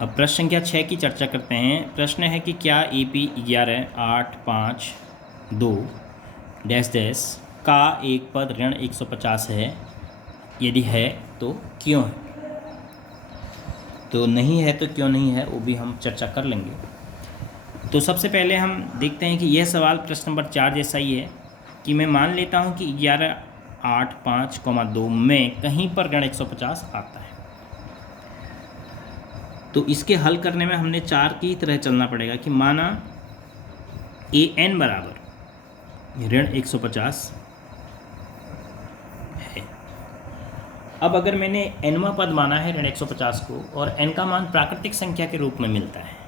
अब प्रश्न संख्या 6 की चर्चा करते हैं। प्रश्न है कि क्या AP 11 8 5 2 डैश डैश का एक पद ऋण 150 है, यदि है तो क्यों है। तो नहीं है तो क्यों नहीं है वो भी हम चर्चा कर लेंगे। तो सबसे पहले हम देखते हैं कि यह सवाल प्रश्न नंबर 4 जैसा ही है कि मैं मान लेता हूं कि 11 8 5 2 में कहीं पर ऋण 150 आता है। तो इसके हल करने में हमने 4 की तरह चलना पड़ेगा कि माना AN बराबर ऋण 150 है। अब अगर मैंने nवां पद माना है ऋण 150 को और n का मान प्राकृतिक संख्या के रूप में मिलता है,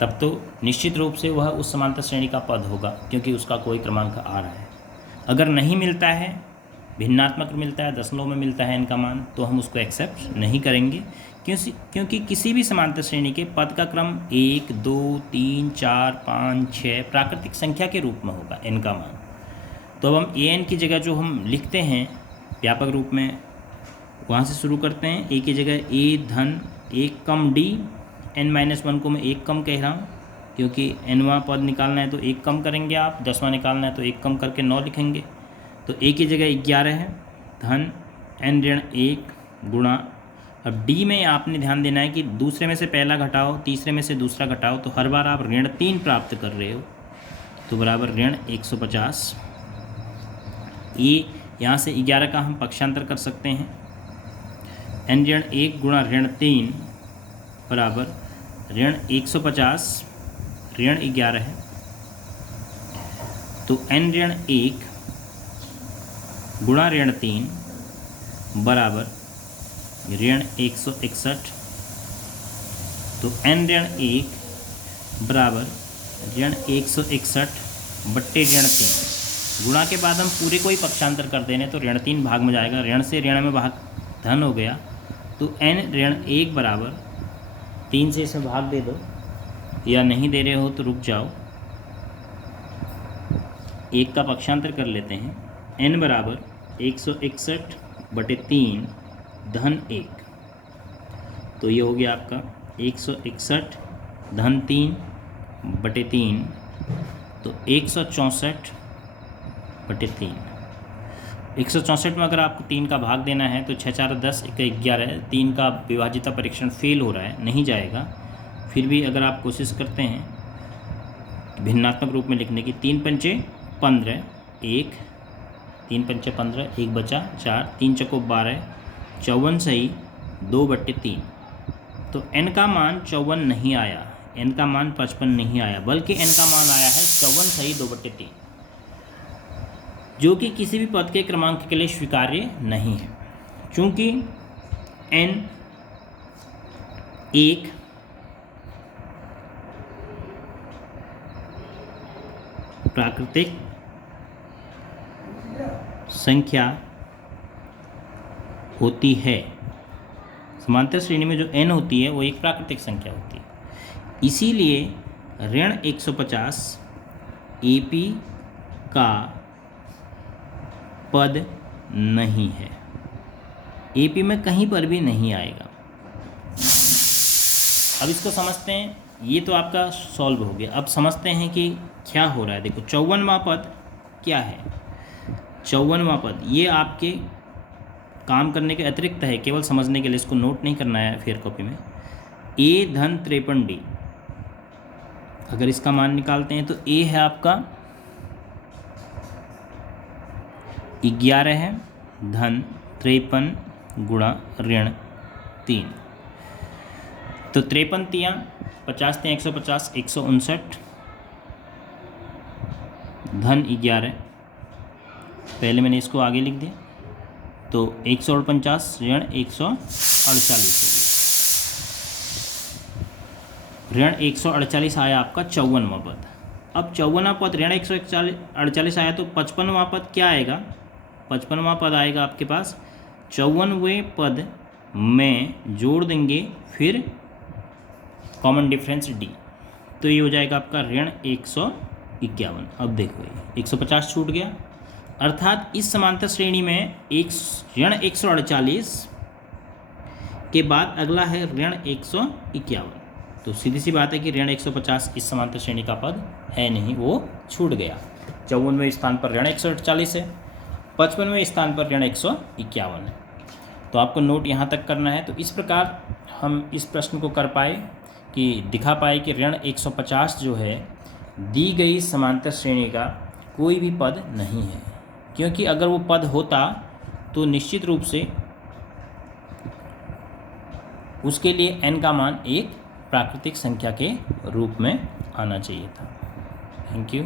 तब तो निश्चित रूप से वह उस समांतर श्रेणी का पद होगा क्योंकि उसका कोई क्रमांक आ रहा है। अगर नहीं मिलता है, भिन्नात्मक मिलता है, दशमलव में मिलता है n का मान, तो हम उसको एक्सेप्ट नहीं करेंगे क्योंकि किसी भी समांतर श्रेणी के पद का क्रम 1 2 3 4 5 6 प्राकृतिक संख्या के रूप में होगा n का मान। तो अब हम an की जगह जो हम लिखते हैं व्यापक रूप में, वहाँ से शुरू करते हैं। a की जगह a धन 1 कम d, n-1 को मैं 1 कम कह रहा हूँ क्योंकि nवां पद निकालना है तो 1 कम करेंगे आप, 10वां निकालना है तो 1 कम करके 9 लिखेंगे। तो a की जगह 11 है धन n ऋण 1 गुणा, अब d में आपने ध्यान देना है कि दूसरे में से पहला घटाओ, तीसरे में से दूसरा घटाओ, तो हर बार आप ऋण 3 प्राप्त कर रहे हो, तो बराबर ऋण 150। ये यहाँ से 11 का हम पक्षांतर कर सकते हैं, n ऋण 1 गुणा ऋण 3 बराबर ऋण 150 ऋण 11 है, तो n ऋण 1 गुणा ऋण 3 बराबर ऋण 161, तो n ऋण 1 बराबर ऋण 161 बट्टे ऋण 3। गुणा के बाद हम पूरे को ही पक्षांतर कर देने तो ऋण 3 भाग में जाएगा, ऋण से ऋण में भाग धन हो गया, तो n ऋण 1 बराबर 3 से इसे भाग दे दो, या नहीं दे रहे हो तो रुक जाओ, 1 का पक्षांतर कर लेते हैं। n बराबर 161 बटे 3 धन 1, तो ये हो गया आपका 161 धन 3 बटे 3, तो 164 बटे 3। 164 में अगर आपको 3 का भाग देना है तो 6 4 10 1 11, 3 का विभाजिता परीक्षण फेल हो रहा है, नहीं जाएगा। फिर भी अगर आप कोशिश करते हैं भिन्नात्मक रूप में लिखने की, 3 पंचे 15 1, 3 पंचे 15 1 बचा 4, 3 चको 12, 54 सही 2 बट्टे 3। तो n का मान 54 नहीं आया, n का मान 55 नहीं आया, बल्कि n का मान आया है 54 सही 2 बट्टे 3, जो कि किसी भी पद के क्रमांक के लिए स्वीकार्य नहीं है। चूंकि n एक प्राकृतिक संख्या होती है, समांतर श्रेणी में जो n होती है वो एक प्राकृतिक संख्या होती है, इसीलिए ऋण 150 AP का पद नहीं है, AP में कहीं पर भी नहीं आएगा। अब इसको समझते हैं, ये तो आपका सॉल्व हो गया। अब समझते हैं कि क्या हो रहा है। देखो 54वां पद क्या है, 54वां पद ये आपके काम करने के अतिरिक्त है, केवल समझने के लिए, इसको नोट नहीं करना है फेयर कॉपी में। a धन 53d, अगर इसका मान निकालते हैं तो a है आपका 11 है धन 53 गुणा ऋण 3, तो 53 तियाँ 50 तियाँ 150 159 धन 11, पहले मैंने इसको आगे लिख दिया, तो 149 ऋण 148 हो गया। ऋण 148 आया आपका 54वां पद। अब 54वां पद ऋण 148 आया तो 55वां पद क्या आएगा, 55वां पद आएगा आपके पास 54वें पद में जोड़ देंगे फिर कॉमन डिफरेंस d, तो ये हो जाएगा आपका ऋण 151। अब देखो ये 150 छूट गया, अर्थात इस समांतर श्रेणी में एक ऋण 148 के बाद अगला है ऋण 151। तो सीधी सी बात है कि ऋण 150 इस समांतर श्रेणी का पद है नहीं, वो छूट गया। 54वें स्थान पर ऋण 148 है, 55वें स्थान पर ऋण 151 है। तो आपको नोट यहाँ तक करना है। तो इस प्रकार हम इस प्रश्न को कर पाए कि दिखा पाए कि ऋण 150 जो है दी गई समांतर श्रेणी का कोई भी पद नहीं है, क्योंकि अगर वो पद होता तो निश्चित रूप से उसके लिए n का मान एक प्राकृतिक संख्या के रूप में आना चाहिए था। Thank you.